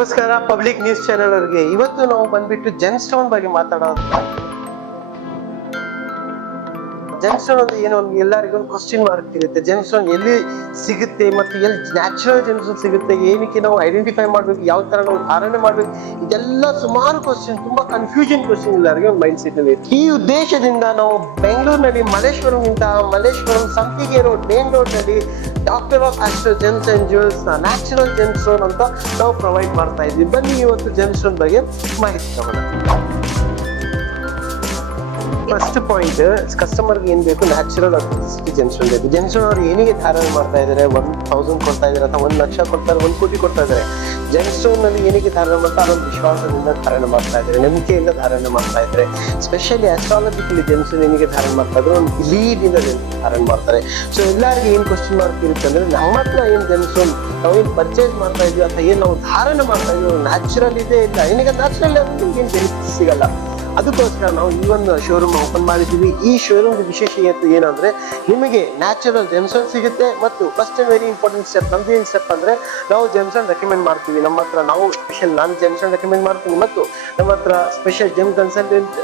ನಮಸ್ಕಾರ public news channel ಅವರಿಗೆ. ಇವತ್ತು ನಾವು ಬಂದ್ಬಿಟ್ಟು ಜೆಮ್ಸ್ಟೋನ್ ಬಗ್ಗೆ ಮಾತಾಡೋದು. ಜೆಮ್ಸ್ಟೋನ್ ಅಂದ್ರೆ ಏನೋ ಎಲ್ಲರಿಗೂ ಒಂದು ಕ್ವಶ್ಚನ್ ಮಾರ್ಕ್ ಇರುತ್ತೆ. ಜೆಮ್ಸ್ಟೋನ್ ಎಲ್ಲಿ ಸಿಗುತ್ತೆ ಮತ್ತು ಎಲ್ಲಿ ನ್ಯಾಚುರಲ್ ಜೆಮ್ಸ್ಟೋನ್ ಸಿಗುತ್ತೆ, ಏನಕ್ಕೆ ನಾವು ಐಡೆಂಟಿಫೈ ಮಾಡ್ಬೇಕು, ಯಾವ ತರ ನಾವು ಧಾರಣೆ ಮಾಡ್ಬೇಕು, ಇದೆಲ್ಲ ಸುಮಾರು ಕ್ವಶ್ಚನ್, ತುಂಬಾ ಕನ್ಫ್ಯೂಷನ್ ಕ್ವಶ್ಚನ್ ಎಲ್ಲರಿಗೆ ಒಂದು ಮೈಂಡ್ ಸೆಟ್ ಅಲ್ಲಿ. ಈ ಉದ್ದೇಶದಿಂದ ನಾವು ಬೆಂಗಳೂರಿನಲ್ಲಿ ಮಲ್ಲೇಶ್ವರಂ ಸಂಪಿಗೆ ರೋಡ್ ಮೇನ್ ರೋಡ್ ನಲ್ಲಿ doctor of astro gems and jewels natural gemstone ಅಂತ ನಾವು ಪ್ರೊವೈಡ್ ಮಾಡ್ತಾ ಇದ್ವಿ. ಬನ್ನಿ ಇವತ್ತು ಜೆಮ್ಸ್ಟೋನ್ ಬಗ್ಗೆ ಮಾಹಿತಿ ತಗೋಣ. ಫಸ್ಟ್ ಪಾಯಿಂಟ್, ಕಸ್ಟಮರ್ಗೆ ಏನ್ ಬೇಕು, ನ್ಯಾಚುರಲ್ ಅಥೆಂಟಿಸಿಟಿ ಜೆಮ್ಸ್ಟೋನ್ ಬೇಕು. ಜೆಮ್ಸ್ಟೋನ್ ಅವ್ರು ಏನಿಗೆ ಧಾರಣೆ ಮಾಡ್ತಾ ಇದಾರೆ, 1000 ಕೊಡ್ತಾ ಇದಾರೆ ಅಥವಾ 1 ಲಕ್ಷ ಕೊಡ್ತಾರೆ, 1 ಕೋಟಿ ಕೊಡ್ತಾ ಇದಾರೆ. ಜೆಮ್ಸ್ಟೋನ್ ನಲ್ಲಿ ಏನಿಗೆ ಧಾರಣೆ ಮಾಡ್ತಾ ಅದೊಂದು ವಿಶ್ವಾಸದಿಂದ ಧಾರಣೆ ಮಾಡ್ತಾ ಇದ್ದಾರೆ, ನಂಬಿಕೆಯಿಂದ ಧಾರಣೆ ಮಾಡ್ತಾ ಇದ್ದಾರೆ. ಸ್ಪೆಷಲಿ ಆಸ್ಟ್ರಾಲಜಿಕಲಿ ಜೆಮ್ಸ್ಟೋನ್ ಏನಿಗೆ ಧಾರಣೆ ಮಾಡ್ತಾ ಇದ್ರೆ ಒಂದು ಬಿಲೀವ್ ಇಂದ ಧಾರಣೆ ಮಾಡ್ತಾರೆ. ಸೊ ಎಲ್ಲರಿಗೆ ಏನ್ ಕ್ವಶನ್ ಮಾರ್ಕ್ ಇರುತ್ತೆ ಅಂದ್ರೆ, ನಮ್ಮ ಹತ್ರ ಏನ್ ಜೆಮ್ಸ್ಟೋನ್ ನಾವೇನ್ ಪರ್ಚೇಸ್ ಮಾಡ್ತಾ ಇದೀವಿ ಅಥವಾ ಏನ್ ನಾವು ಧಾರಣೆ ಮಾಡ್ತಾ ಇದೀವಿ ನ್ಯಾಚುರಲ್ ಇದೆ ಇಲ್ಲ, ಏನಿಗೆ ನ್ಯಾಚುರಲ್ ಏನ್ ಬೆನಿಫಿಟ್ ಸಿಗಲ್ಲ. ಅದಕ್ಕೋಸ್ಕರ ನಾವು ಈ ಒಂದು ಶೋರೂಮ್ ಓಪನ್ ಮಾಡಿದ್ದೀವಿ. ಈ ಶೋರೂಮ್ ವಿಶೇಷತೆ ಏನಂದ್ರೆ, ನಿಮಗೆ ನ್ಯಾಚುರಲ್ ಜೆಮ್ಸ್ಟೋನ್ ಸಿಗುತ್ತೆ. ಮತ್ತು ಫಸ್ಟ್ ವೆರಿ ಇಂಪಾರ್ಟೆಂಟ್ ಸ್ಟೆಪ್ ನಮ್ದು ಏನ್ ಸ್ಟೆಪ್ ಅಂದ್ರೆ, ನಾವು ಜೆಮ್ಸ್ಟೋನ್ ರೆಕಮೆಂಡ್ ಮಾಡ್ತೀವಿ. ನಮ್ಮ ಹತ್ರ ನಾವು ಸ್ಪೆಷಲ್ ನಾನು ಜೆಮ್ಸ್ಟೋನ್ ರೆಕಮೆಂಡ್ ಮಾಡ್ತೀನಿ, ಮತ್ತು ನಮ್ಮ ಹತ್ರ ಸ್ಪೆಷಲ್ ಜೆಮ್ ಕನ್ಸಲ್ಟೆಂಟ್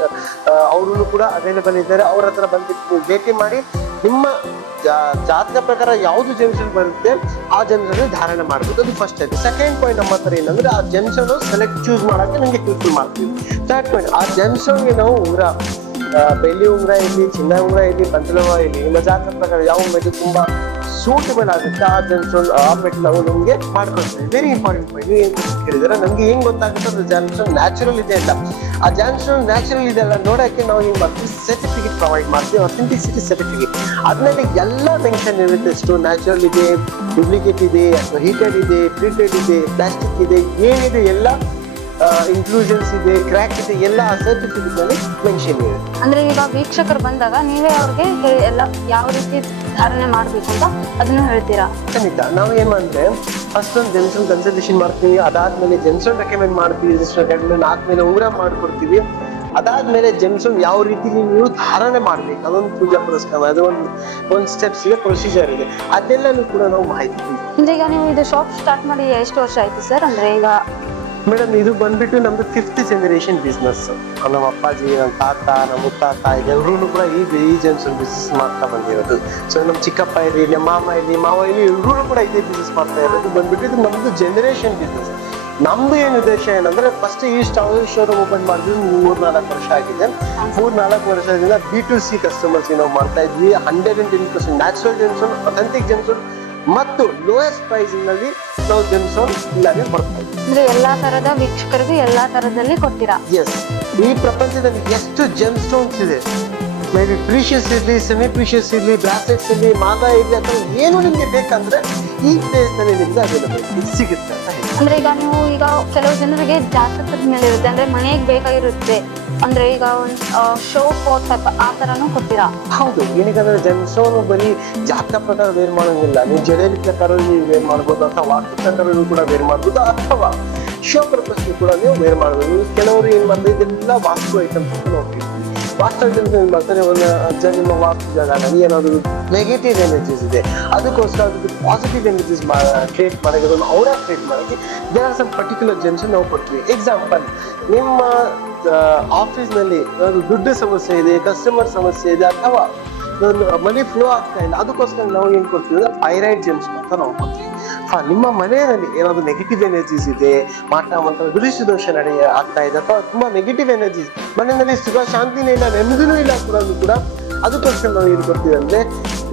ಅವರು ಕೂಡ ಅವೈಲೇಬಲ್ ಇದ್ದಾರೆ. ಅವ್ರ ಹತ್ರ ಬಂದು ಭೇಟಿ ಮಾಡಿ ನಿಮ್ಮ ಜಾತಕ ಪ್ರಕಾರ ಯಾವ್ದು ಜೆಮ್ಸ್ಟೋನ್ ಬರುತ್ತೆ ಆ ಜೆಮ್ಸ್ಟೋನ್ ಧಾರಣೆ ಮಾಡ್ಬೋದು. ಅದು ಫಸ್ಟ್ ಸ್ಟೆಪ್. ಸೆಕೆಂಡ್ ಪಾಯಿಂಟ್, ನಮ್ಮ ಹತ್ರ ಏನಂದ್ರೆ ಆ ಜೆಮ್ಸ್ಟೋನ್ ಸೆಲೆಕ್ಟ್ ಚೂಸ್ ಮಾಡಕ್ಕೆ ನಮಗೆ ಹೆಲ್ಪ್ಫುಲ್ ಮಾಡ್ತೀವಿ. ಥರ್ಡ್ ಪಾಯಿಂಟ್, ಆ ಜೆಮ್ಸ್ಟೋನ್ಗೆ ನಾವು ಉಂಗುರ, ಬೆಳ್ಳಿ ಉಂಗುರ ಇರಲಿ, ಚಿನ್ನ ಉಂಗುರ ಇರಲಿ, ಪಂಚಲೋಹ ಇರಲಿ, ನಿಮ್ಮ ಜಾತಕ ಪ್ರಕಾರ ಯಾವ ಮೆಟಲ್ ತುಂಬಾ ಸೂಟಬಲ್ ಆಗುತ್ತೆ ಆ ಜೆಮ್ಸ್ಟೋನ್ ಆ ಮೆಟಲ್ ನಾವು ನಮಗೆ ಮಾಡ್ಕೊಳ್ತೀವಿ. Very important point. ನೀವು ಏನ್ ಕೇಳಿದ್ರೆ, ನಮ್ಗೆ ಹೆಂಗ್ ಗೊತ್ತಾಗುತ್ತೆ ಅದು ಜೆಮ್ಸ್ಟೋನ್ ನ್ಯಾಚುರಲ್ ಇದೆ ಅಂತ. ಆ ಜೆಮ್ಸ್ಟೋನ್ ನ್ಯಾಚುರಲ್ ಇದೆ ಅಲ್ಲ ನೋಡಕ್ಕೆ ನಾವು ಏನ್ ಮಾಡ್ತೀವಿ, ಸರ್ಟಿಫಿಕೇಟ್ ಪ್ರೊವೈಡ್ ಮಾಡ್ತೀವಿ, ಅಥೆಂಟಿಸಿಟಿ ಸರ್ಟಿಫಿಕೇಟ್. ಅದ್ರಲ್ಲಿ ಎಲ್ಲ ಮೆನ್ಷನ್ ಇರುತ್ತೆ, ಸ್ಟೋನ್ ನ್ಯಾಚುರಲ್ ಇದೆ, ಡೂಪ್ಲಿಕೇಟ್ ಇದೆ, ಅಥವಾ ಹೀಟೆಡ್ ಇದೆ, ಪ್ರೀಟೆಡ್ ಇದೆ, ಪ್ಲಾಸ್ಟಿಕ್ ಇದೆ, ಏನಿದೆ ಎಲ್ಲ ಇನ್ಕ್ಲೂಷನ್ಸ್ ಇದೆ, ಕ್ರ್ಯಾಕ್ ಇದೆ, ಎಲ್ಲ ಸರ್ಟಿಫಿಕೇಟ್ ನಲ್ಲಿ ಮೆನ್ಷನ್ ಇದೆ. ಅಂದ್ರೆ ಈಗ ವೀಕ್ಷಕರು ಬಂದಾಗ ನೀವೇ ಅವ್ರಿಗೆ ಎಲ್ಲ ಯಾವ ರೀತಿ ಧಾರಣೆ ಮಾಡ್ಬೇಕು ಅಂತ ಅದನ್ನು ಹೇಳ್ತೀರಾ? ಖಂಡಿತ. ನಾವು ಏನ್ ಅಂದ್ರೆ, ಫಸ್ಟ್ ಒಂದು ಜೆಮ್ಸ್ಟೋನ್ ಕನ್ಸಲ್ಟೇಷನ್ ಮಾಡ್ತೀವಿ, ಅದಾದ್ಮೇಲೆ ಜೆಮ್ಸ್ಟೋನ್ ರೆಕಮೆಂಡ್ ಮಾಡ್ತೀವಿ, ಆದ್ಮೇಲೆ ಉಂಗುರ ಮಾಡ್ಕೊಡ್ತೀವಿ. ಅದಾದ್ಮೇಲೆ ಜೆಮ್ಸ್ಟೋನ್ ಯಾವ ರೀತಿ ನೀವು ಧಾರಣೆ ಮಾಡ್ಬೇಕು ಅದೊಂದು ಪೂಜಾ ಪುರಸ್ಕಾರ, ಅದು ಒಂದು ಸ್ಟೆಪ್ಸ್ ಇದೆ, ಪ್ರೊಸೀಜರ್ ಇದೆ, ಅದೆಲ್ಲನೂ ಕೂಡ ನಾವು ಮಾಹಿತಿ. ಅಂದ್ರೆ ಈಗ ನೀವು ಇದು ಶಾಪ್ ಸ್ಟಾರ್ಟ್ ಮಾಡಿ ಎಷ್ಟು ವರ್ಷ ಆಯ್ತು ಸರ್? ಅಂದ್ರೆ ಈಗ ಮೇಡಮ್ ಇದು ಬಂದ್ಬಿಟ್ಟು ನಮ್ದು 5th ಜನರೇಷನ್ ಬಿಸ್ನೆಸ್. ನಮ್ಮ ಅಪ್ಪಾಜಿ, ನಮ್ಮ ತಾತ, ನಮ್ಮ ಮುತ್ತಾತ ಎಲ್ಲರೂ ಕೂಡ ಈ ಜೆಮ್ಸ್ಟೋನ್ ಬಿಸ್ನೆಸ್ ಮಾಡ್ತಾ ಬಂದಿರೋದು. ಸೊ ನಮ್ಮ ಚಿಕ್ಕಪ್ಪ ಇರಲಿ, ನಮ್ಮ ಮಾವ ಇರಲಿ, ಎಲ್ಲರೂ ಕೂಡ ಇದೇ ಬಿಸ್ನೆಸ್ ಮಾಡ್ತಾ ಇರೋದು. ಬಂದ್ಬಿಟ್ಟು ಇದು ನಮ್ದು ಜನರೇಷನ್ ಬಿಸ್ನೆಸ್. ನಮ್ದು ಏನ್ ಉದ್ದೇಶ ಏನಂದ್ರೆ, ಫಸ್ಟ್ ಈ ಶೋರೂಮ್ ಓಪನ್ ಮಾಡಿದ್ವಿ 3-4 ವರ್ಷ ಆಗಿದೆ. 3-4 ವರ್ಷದಿಂದ B2C ಕಸ್ಟಮರ್ಸ್ ನಾವು ಮಾಡ್ತಾ ಇದ್ವಿ. 110% ನ್ಯಾಚುರಲ್ ಜೆಮ್ಸ್ಟೋನ್, ಅಥೆಂಟಿಕ್ ಜೆಮ್ಸ್ಟೋನ್ ಮತ್ತು ಲೋಯೆಸ್ಟ್ ಪ್ರೈಸ್ ನಲ್ಲಿ ನಾವು ಜೆಮ್ಸ್ಟೋನ್ ಇಲ್ಲವೇ ಬರ್ತಾ ಇದ್ವಿ. ಅಂದ್ರೆ ಎಲ್ಲಾ ತರದ ವೀಕ್ಷಕರಿಗೆ ಎಲ್ಲಾ ತರದಲ್ಲಿ ಕೊಡ್ತೀರಾ? ಎಸ್. ಈ ಪ್ರಪಂಚದಲ್ಲಿ ಎಷ್ಟು ಜೆಮ್ಸ್ಟೋನ್ಸ್ ಇದೆ, ಮೇ ಬಿ ಪ್ರೀಶಿಯಸ್ ಇರ್ಲಿ, ಸೆಮಿ ಪ್ರೀಶಿಯಸ್ ಇರ್ಲಿ, ಬ್ರಾಸ್ಲೆಟ್ಸ್ ಇರ್ಲಿ, ಮಾಲಾ ಇರ್ಲಿ, ಅಥವಾ ಏನು ನಿಮ್ಗೆ ಬೇಕಂದ್ರೆ ಈ ಪ್ಲೇಸ್ ನಲ್ಲಿ ನಿಮ್ಗೆ ಅವೈಲೇಬಲ್ ಸಿಗುತ್ತೆ ಅಂತ ಹೇಳಿ. ಅಂದ್ರೆ ಈಗ ನೀವು ಈಗ ಕೆಲವು ಜನರಿಗೆ ಜಾತಕದ ಮೇಲೆ ಇರುತ್ತೆ, ಅಂದ್ರೆ ಮನೆಗೆ ಬೇಕಾಗಿರುತ್ತೆ, ಅಂದ್ರೆ ಈಗ ಒಂದು ಶೋ ಟೈಪ್ ಆ ತರನು ಕೊಡ್ತೀರಾ? ಹೌದು. ಏನಕ್ಕಂದ್ರೆ ಜೆಮ್ಸ್ಟೋನ್ ಬರೀ ಜಾತಕ ಪ್ರಕಾರ ವೇರ್ ಮಾಡೋಂಗಿಲ್ಲ, ನೀವು ಜಡೇಲಿ ಪ್ರಕಾರ ನೀವು ವೇರ್ ಮಾಡ್ಬೋದು, ಅಥವಾ ವಾಸ್ತು ಪ್ರಕಾರ ಕೂಡ ವೇರ್ ಮಾಡ್ಬೋದು, ಅಥವಾ ಶೋ ಪರ್ಪಸ್ ಕೂಡ ನೀವು ವೇರ್ ಮಾಡ್ಬೋದು. ಕೆಲವರು ಏನ್ ಮಾಡ್ತಾರೆ, ಇದೆಲ್ಲ ವಾಸ್ತು ಐಟಮ್ಸ್ ಅಂತ ನೋಡ್ತೀವಿ. ವಾಸ್ತು ಐಟಮ್ಸ್ ಏನ್ ಮಾಡ್ತಾರೆ, ಒಂದು ನಿಮ್ಮ ವಾಸ್ತು ಜಾಗ ಏನಾದ್ರು ನೆಗೆಟಿವ್ ಎನರ್ಜೀಸ್ ಇದೆ, ಅದಕ್ಕೋಸ್ಕರ ಅದಕ್ಕೆ ಪಾಸಿಟಿವ್ ಎನರ್ಜೀಸ್ ಕ್ರಿಯೇಟ್ ಮಾಡೋದು, ಅವರ ಕ್ರಿಯೇಟ್ ಮಾಡೋಕ್ಕೆ there are some particular gems ನಾವು ಕೊಡ್ತೀವಿ. ಎಕ್ಸಾಂಪಲ್, ನಿಮ್ಮ ಆಫೀಸ್ ನಲ್ಲಿ ದುಡ್ಡು ಸಮಸ್ಯೆ ಇದೆ, ಕಸ್ಟಮರ್ ಸಮಸ್ಯೆ ಇದೆ, ಅಥವಾ ಮನಿ ಫ್ಲೋ ಆಗ್ತಾ ಇಲ್ಲ, ಅದಕ್ಕೋಸ್ಕರ ನಾವು ಏನ್ ಕೊಡ್ತೀವಿ ಅಂದ್ರೆ ಪೈರೈಟ್ ಜೆಮ್ಸ್ ಅಂತ ನಾವು ಕೊಡ್ತೀವಿ. ನಿಮ್ಮ ಮನೆಯಲ್ಲಿ ಏನಾದ್ರು ನೆಗೆಟಿವ್ ಎನರ್ಜೀಸ್ ಇದೆ, ಮಾಟ ಮಂತ್ರ ದೃಷ್ಟಿ ದೋಷ ಆಗ್ತಾ ಇದೆ, ಅಥವಾ ತುಂಬಾ ನೆಗೆಟಿವ್ ಎನರ್ಜೀಸ್, ಮನೆಯಲ್ಲಿ ಸುಖ ಶಾಂತಿನೇ ಇಲ್ಲ, ನೆಮ್ಮದಿನೂ ಇಲ್ಲ ಕೂಡ ಅದಕ್ಕೋಸ್ಕರ ನಾವು ಏನ್ ಕೊಡ್ತೀವಿ ಅಂದ್ರೆ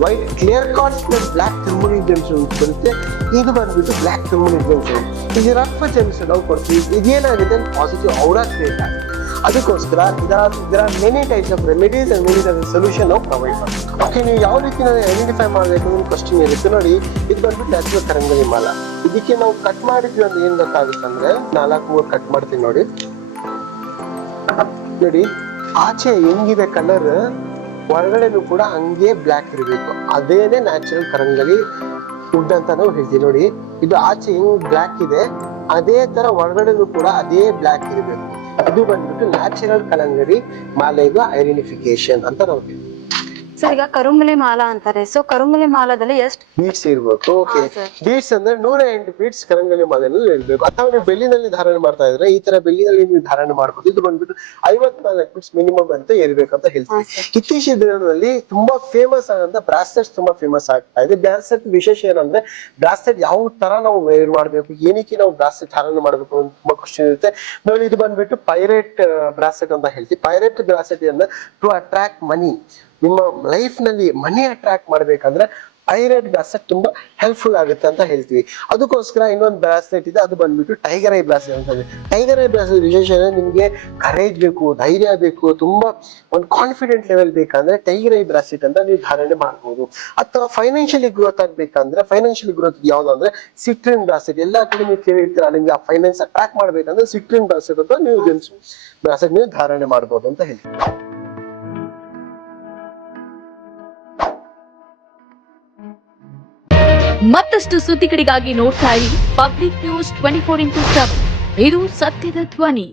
white clear quartz plus black tourmaline gemstone ಬರುತ್ತೆ. ಇದು ಬಂದ್ಬಿಟ್ಟು ಬ್ಲಾಕ್ ಟರ್ಮರಿನ್ ಜೆಮ್ಸ್ಟೋನ್. ಇದು ರಫ್ ಜೆಮ್ಸ್ಟೋನ್ ನಾವು ಕೊಡ್ತೀವಿ. ಇದೇನಾಗಿದೆ, ಪಾಸಿಟಿವ್ ಔರಾ ಕ್ರಿಯೇಟ್ ಆಗುತ್ತೆ. ಅದಕ್ಕೋಸ್ಕರ ಇದರ many types of remedies and many types solution ನಾವು ಪ್ರೊವೈಡ್ ಮಾಡ್ತೀವಿ. ಓಕೆ, ನೀವು ಯಾವ ರೀತಿ ನಾವು ಐಡೆಂಟಿಫೈ ಮಾಡಬೇಕು ಅನ್ನೋ ಕ್ವಶನ್ ಇರುತ್ತೆ ನೋಡಿ. ಇದು ಬಂದ್ಬಿಟ್ಟು ನ್ಯಾಚುರಲ್ ಕರಂಗಲಿ ಮಾಲ. ಇದಕ್ಕೆ ನಾವು ಕಟ್ ಮಾಡಿದ್ವಿ ಅಂದ್ರೆ ಏನ್ ಗೊತ್ತಾಗುತ್ತೆ ಅಂದ್ರೆ, 4 ಕಟ್ ಮಾಡ್ತೀವಿ ನೋಡಿ. ಆಚೆ ಹೆಂಗಿದೆ ಕಲರ್, ಹೊರಗಡೆನೂ ಕೂಡ ಹಂಗೆ ಬ್ಲ್ಯಾಕ್ ಇರಬೇಕು. ಅದೇನೆ ನ್ಯಾಚುರಲ್ ಕರಂಗಲಿ ವುಡ್ ಅಂತ ನಾವು ಹೇಳ್ತೀವಿ ನೋಡಿ. ಇದು ಆಚೆ ಹೆಂಗ್ ಬ್ಲ್ಯಾಕ್ ಇದೆ, ಅದೇ ತರ ಹೊರಗಡೆನೂ ಕೂಡ ಅದೇ ಬ್ಲ್ಯಾಕ್ ಇರಬೇಕು. ಇದು ಬಂದ್ಬಿಟ್ಟು ನ್ಯಾಚುರಲ್ ಕಲಂಗಡಿ ಮಾಲೆಗೂ ಐಡೆಂಟಿಫಿಕೇಶನ್ ಅಂತ ನಾವು ಹೇಳ್ತೀವಿ. ಸರ್ ಈಗ ಕರುಂಬಲಿ ಮಾಲಾ ಅಂತಾರೆ. ಸೊ ಕರುಂಬಲಿ ಮಾಲಾದಲ್ಲಿ ಎಷ್ಟು ಬೀಡ್ಸ್ ಇರ್ಬೇಕು. Okay, sir. ಬೀಡ್ಸ್ ಅಂದ್ರೆ 108 ಬೀಡ್ಸ್ ಕರಂಗಲಿ ಮಾಲೆಯಲ್ಲಿ ಇರ್ಬೇಕು. ಅಥವಾ ನೀವು ಬೆಳ್ಳಿನಲ್ಲಿ ಧಾರಣೆ ಮಾಡ್ತಾ ಇದ್ರೆ ಈ ತರ ಬೆಳ್ಳಿನಲ್ಲಿ ನೀವು ಧಾರಣೆ ಮಾಡ್ಬೋದು. ಇದು ಬಂದ್ಬಿಟ್ಟು 54 ಬೀಡ್ಸ್ ಮಿನಿಮಮ್ ಅಂತ ಇರ್ಬೇಕಂತ ಹೇಳ್ತೀವಿ. ಇತ್ತೀಚಿನ ದಿನಗಳಲ್ಲಿ ತುಂಬಾ ಫೇಮಸ್ ಆದಂತ ಬ್ರಾಸ್ಲೆಟ್ ತುಂಬಾ ಫೇಮಸ್ ಆಗ್ತಾ ಇದೆ. ಬ್ರಾಸ್ಲೆಟ್ ವಿಶೇಷ ಏನಂದ್ರೆ ಬ್ರಾಸ್ಲೆಟ್ ಯಾವ ತರ ನಾವು ವೇರ್ ಮಾಡ್ಬೇಕು, ಏನಕ್ಕೆ ನಾವು ಬ್ರಾಸ್ಲೆಟ್ ಧಾರಣೆ ಮಾಡ್ಬೇಕು ಅಂತ ತುಂಬಾ ಕ್ವಶನ್ ಇರುತ್ತೆ ನೋಡಿ. ಇದು ಬಂದ್ಬಿಟ್ಟು ಪೈರೇಟ್ ಬ್ರಾಸ್ಲೆಟ್ ಅಂತ ಹೇಳ್ತೀವಿ. ಪೈರೇಟ್ ಬ್ರಾಸ್ಲೆಟ್ ಅಂದ್ರೆ ಟು ಅಟ್ರಾಕ್ಟ್ ಮನಿ. ನಿಮ್ಮ ಲೈಫ್ ನಲ್ಲಿ ಮನಿ ಅಟ್ರಾಕ್ಟ್ ಮಾಡ್ಬೇಕಂದ್ರೆ ಪೈರೇಟ್ ಬ್ರಾಸ್ಲೆಟ್ ತುಂಬಾ ಹೆಲ್ಪ್ಫುಲ್ ಆಗುತ್ತೆ ಅಂತ ಹೇಳ್ತೀವಿ. ಅದಕ್ಕೋಸ್ಕರ ಇನ್ನೊಂದು ಬ್ರಾಸ್ಲೆಟ್ ಇದೆ, ಅದು ಬಂದ್ಬಿಟ್ಟು ಟೈಗರ್ ಐ ಬ್ರಾಸ್ಲೆಟ್ ಅಂತ ಇದೆ. ಟೈಗರ್ ಐ ಬ್ರಾಸ್ಲೆಟ್ ವಿಶೇಷ ನಿಮ್ಗೆ ಕರೇಜ್ ಬೇಕು, ಧೈರ್ಯ ಬೇಕು, ತುಂಬಾ ಒಂದು ಕಾನ್ಫಿಡೆಂಟ್ ಲೆವೆಲ್ ಬೇಕಂದ್ರೆ ಟೈಗರ್ ಐ ಬ್ರಾಸ್ಲೆಟ್ ಅಂತ ನೀವು ಧಾರಣೆ ಮಾಡ್ಬೋದು. ಅಥವಾ ಫೈನಾನ್ಷಿಯಲಿ ಗ್ರೋತ್ ಆಗ್ಬೇಕಂದ್ರೆ ಫೈನಾನ್ಷಿಯಲಿ ಗ್ರೋತ್ ಯಾವ್ದಂದ್ರೆ ಸಿಟ್ರಿನ್ ಬ್ರಾಸ್ಲೆಟ್. ಎಲ್ಲಾ ಕಡೆ ನೀವು ಕೇಳಿರ್ತೀರ, ನಿಮ್ಗೆ ಆ ಫೈನಾನ್ಸ್ ಅಟ್ರಾಕ್ಟ್ ಮಾಡ್ಬೇಕಂದ್ರೆ ಸಿಟ್ರಿನ್ ಬ್ರಾಸ್ಲೆಟ್ ಅಂತ ನೀವು ಬ್ರಾಸ್ಲೆಟ್ ನೀವು ಧಾರಣೆ ಮಾಡ್ಬೋದು ಅಂತ ಹೇಳ್ತೀವಿ. ಮತ್ತಷ್ಟು ಸುದ್ದಿಗಳಿಗಾಗಿ ನೋಡ್ತಾ ಇರಿ ಪಬ್ಲಿಕ್ ನ್ಯೂಸ್ 24x7. ಇದು ಸತ್ಯದ ಧ್ವನಿ.